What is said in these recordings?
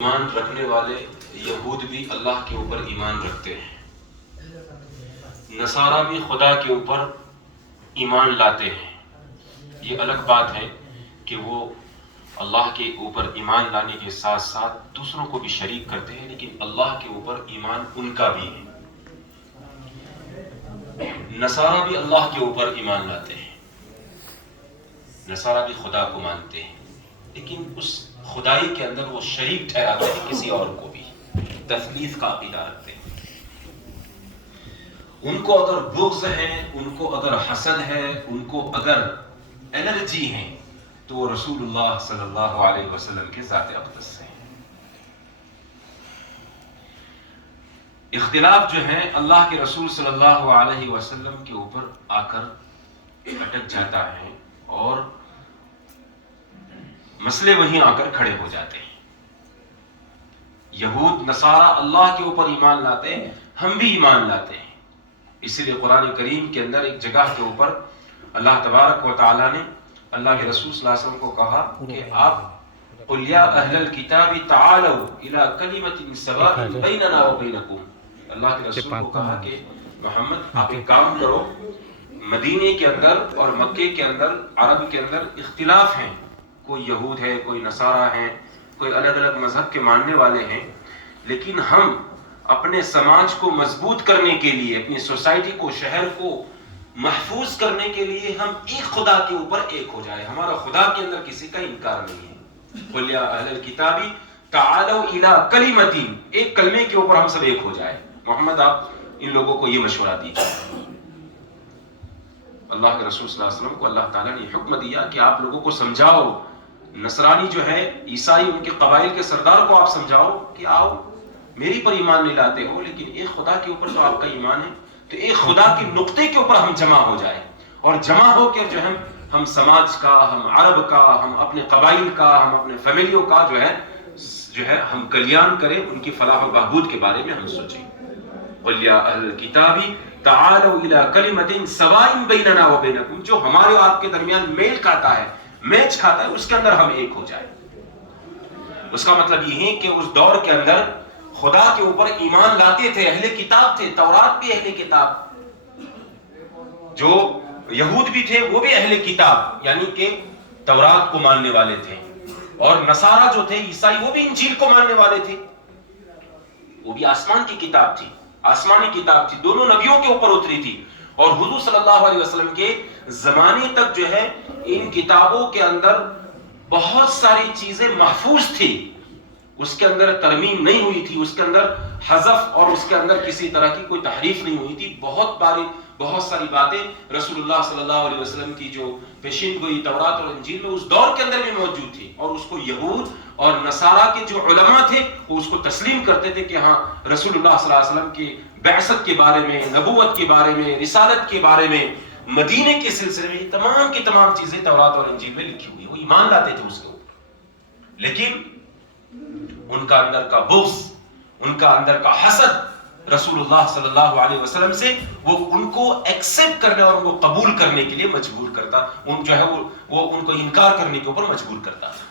ایمان رکھنے والے یہود بھی اللہ کے اوپر ایمان رکھتے ہیں، نصارہ بھی خدا کے اوپر ایمان لاتے ہیں۔ یہ الگ بات ہے کہ وہ اللہ کے اوپر ایمان لانے کے ساتھ ساتھ دوسروں کو بھی شریک کرتے ہیں، لیکن اللہ کے اوپر ایمان ان کا بھی ہے۔ نصارہ بھی اللہ کے اوپر ایمان لاتے ہیں، نصارہ بھی خدا کو مانتے ہیں، لیکن اس خدائی کے اندر وہ شریک ٹھہراتے ہیں کسی اور کو بھی، تثلیث کا عقیدہ رکھتے ہیں۔ ان کو اگر بغض ہے، ان کو اگر حسد ہے، ان کو اگر الرجی ہے، تو وہ رسول اللہ صلی اللہ علیہ وسلم کے ذات اقدس سے ہیں۔ اختلاف جو ہے اللہ کے رسول صلی اللہ علیہ وسلم کے اوپر آ کر اٹک جاتا ہے اور مسئلے وہیں آ کر کھڑے ہو جاتے ہیں۔ یہود نصارہ اللہ کے اوپر ایمان لاتے ہیں، ہم بھی ایمان لاتے ہیں۔ اس لیے قرآن کریم کے اندر ایک جگہ کے اوپر اللہ تبارک و تعالیٰ نے اللہ کے رسول صلی اللہ علیہ وسلم کو کہا کہ آپ قُلْ يَا أَهْلَ الْكِتَابِ تَعَالَوْا إِلَىٰ كَلِمَةٍ سَوَاءٍ بَيْنَنَا وَبَيْنَكُمْ۔ اللہ کے رسول کو کہا کہ محمد آپ ایک کام کرو، مدینے کے اندر اور مکے کے اندر عرب کے اندر اختلاف ہیں، کوئی یہود ہے، کوئی نصارہ ہیں، کوئی الگ الگ مذہب کے ماننے والے ہیں، لیکن ہم اپنے سماج کو مضبوط کرنے کے لیے، اپنی سوسائٹی کو، شہر کو محفوظ کرنے کے لیے ہم ایک خدا کے اوپر ایک ہو جائے۔ ہمارا خدا کے اندر کسی کا انکار نہیں ہے۔ قُلْ يَا أَهْلَ الْكِتَابِ تَعَالَوْا إِلَىٰ كَلِمَةٍ، ایک کلمے کے اوپر ہم سب ایک ہو جائے۔ محمد آپ ان لوگوں کو یہ مشورہ دیجیے۔ اللہ کے رسول صلی اللہ علیہ وسلم کو اللہ تعالیٰ نے حکم دیا کہ آپ لوگوں کو سمجھاؤ، نصرانی جو ہے، عیسائی، ان کے قبائل کے سردار کو آپ سمجھاؤ کہ آؤ، میری پر ایمان نہیں لاتے ہو لیکن ایک خدا کے اوپر تو آپ کا ایمان ہے، تو ایک خدا کے نقطے کے اوپر ہم جمع ہو جائیں، اور جمع ہو کے جو ہم سماج کا، ہم عرب کا، ہم اپنے قبائل کا، ہم اپنے فیملیوں کا جو ہے ہم کلیان کریں، ان کی فلاح و بہبود کے بارے میں ہم سوچیں۔ قُلْ يَا أَهْلَ الْكِتَابِ تَعَالَوْا إِلَىٰ كَلِمَةٍ سَوَاءٍ بَيْنَنَا وَبَيْنَكُمْ، جو ہمارے اور آپ کے درمیان میل کھاتا ہے، میچ کھاتا ہے، اس کے اندر ہم ایک ہو جائیں۔ اس کا مطلب یہ ہے کہ اس دور کے اندر خدا کے اوپر ایمان لاتے تھے، اہل کتاب تھے، تورات بھی اہل کتاب، جو یہود بھی تھے وہ بھی اہل کتاب، یعنی کہ تورات کو ماننے والے تھے، اور نصارہ جو تھے، عیسائی، وہ بھی انجیل کو ماننے والے تھے۔ وہ بھی آسمان کی کتاب تھی، آسمانی کتاب تھی، دونوں نبیوں کے اوپر اتری تھی، اور حضور صلی اللہ علیہ وسلم کے زمانے تک جو ہے ان کتابوں کے اندر بہت ساری چیزیں محفوظ تھی، اس کے اندر ترمیم نہیں ہوئی تھی، اس کے اندر حذف اور اس کے اندر کسی طرح کی کوئی تحریف نہیں ہوئی تھی۔ بہت ساری باتیں رسول اللہ صلی اللہ علیہ وسلم کی جو پیشین گوئی تورات اور انجیل میں اس دور کے اندر بھی موجود تھی، اور اس کو یہود اور نصارہ کے جو علماء تھے وہ اس کو تسلیم کرتے تھے کہ ہاں رسول اللہ صلی اللہ علیہ وسلم کی بعثت کے بارے میں، نبوت کے بارے میں، رسالت کے بارے میں، مدینے کے سلسلے میں یہ تمام کی تمام چیزیں تورات اور انجیل میں لکھی ہوئی ہیں، وہ ایمان لاتے تھے اس کے اوپر، لیکن ان کا اندر کا بغض، ان کا اندر کا حسد رسول اللہ صلی اللہ علیہ وسلم سے، وہ ان کو ایکسپٹ کرنے اور ان کو قبول کرنے کے لیے مجبور کرتا، ان جو ہے وہ ان کو انکار کرنے کے اوپر مجبور کرتا تھا۔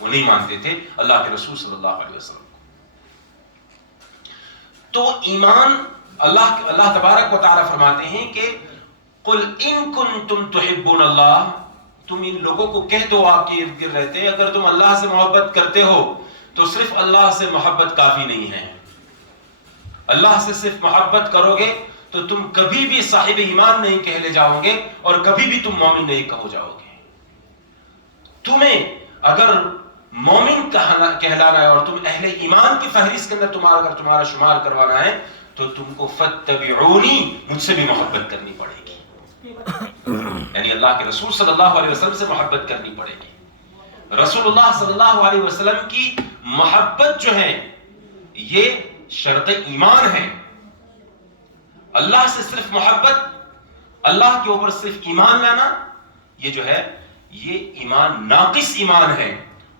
وہ نہیں مانتے تھے اللہ کے رسول صلی اللہ علیہ وسلم کو۔ تو ایمان، اللہ تبارک و تعالیٰ فرماتے ہیں کہ قُلْ إِن كُنتُمْ تُحِبُّونَ اللَّهَ، تم ان لوگوں کو کہہ دو، آپ کے ارد گرد رہتے ہیں، اگر تم اللہ سے محبت کرتے ہو تو صرف اللہ سے محبت کافی نہیں ہے۔ اللہ سے صرف محبت کرو گے تو تم کبھی بھی صاحب ایمان نہیں کہلے جاؤ گے، اور کبھی بھی تم مومن نہیں کہو جاؤ گے۔ تمہیں اگر مومن کہلانا ہے اور تم اہل ایمان کی فہرست کے اندر تمہارا شمار کروانا ہے تو تم کو فَاتَّبِعُونِی، مجھ سے بھی محبت کرنی پڑے گی، یعنی اللہ کے رسول صلی اللہ علیہ وسلم سے محبت کرنی پڑے گی۔ رسول اللہ صلی اللہ علیہ وسلم کی محبت جو ہے یہ شرط ایمان ہے۔ اللہ سے صرف محبت، اللہ کے اوپر صرف ایمان لانا، یہ جو ہے یہ ایمان ناقص ایمان ہے،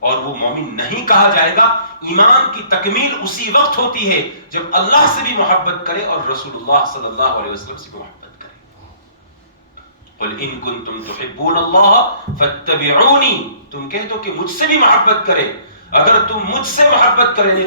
اور وہ مومن نہیں کہا جائے گا۔ ایمان کی تکمیل اسی وقت ہوتی ہے جب اللہ سے بھی محبت کرے اور رسول اللہ صلی اللہ علیہ وسلم سے بھی محبت کرے۔ قُلْ إِن كُنتُمْ تُحِبُّونَ اللَّهَ فَاتَّبِعُونِی، تم کہہ دو کہ مجھ سے بھی محبت کرے، اگر تم مجھ سے محبت کرے